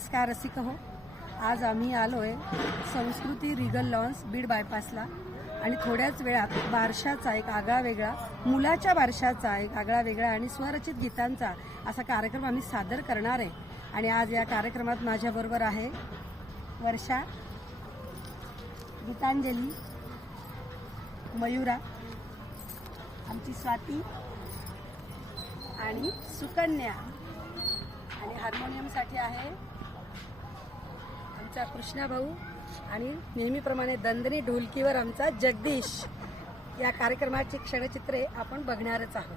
नमस्कार रसिक हो आज आम्ही आलो आहे संस्कृती रिगल लॉन्स बीड बायपासला. आणि थोड्याच वेळात बारशाचा एक आगळा वेगळा मुलाच्या बारशाचा एक आगळा वेगळा आणि स्वरचित गीतांचा असा कार्यक्रम आम्ही सादर करणार आहे. आणि आज या कार्यक्रमात माझ्याबरोबर आहे वर्षा गीतांजली मयुरा आमची स्वाती आणि सुकन्या. आणि हार्मोनियमसाठी आहे आमचा कृष्णा भाऊ आणि नेहमीप्रमाणे दंदनी ढोलकीवर आमचा जगदीश या कार्यक्रमाची क्षणचित्रे आपण बघणारच आहोत.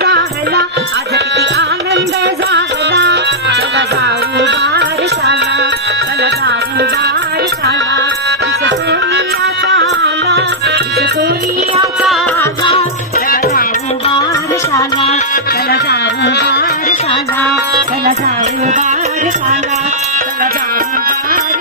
சாலா கலசாவு பாரு சாலா கலசாவு பாரு சாலா கலசாவு பாரு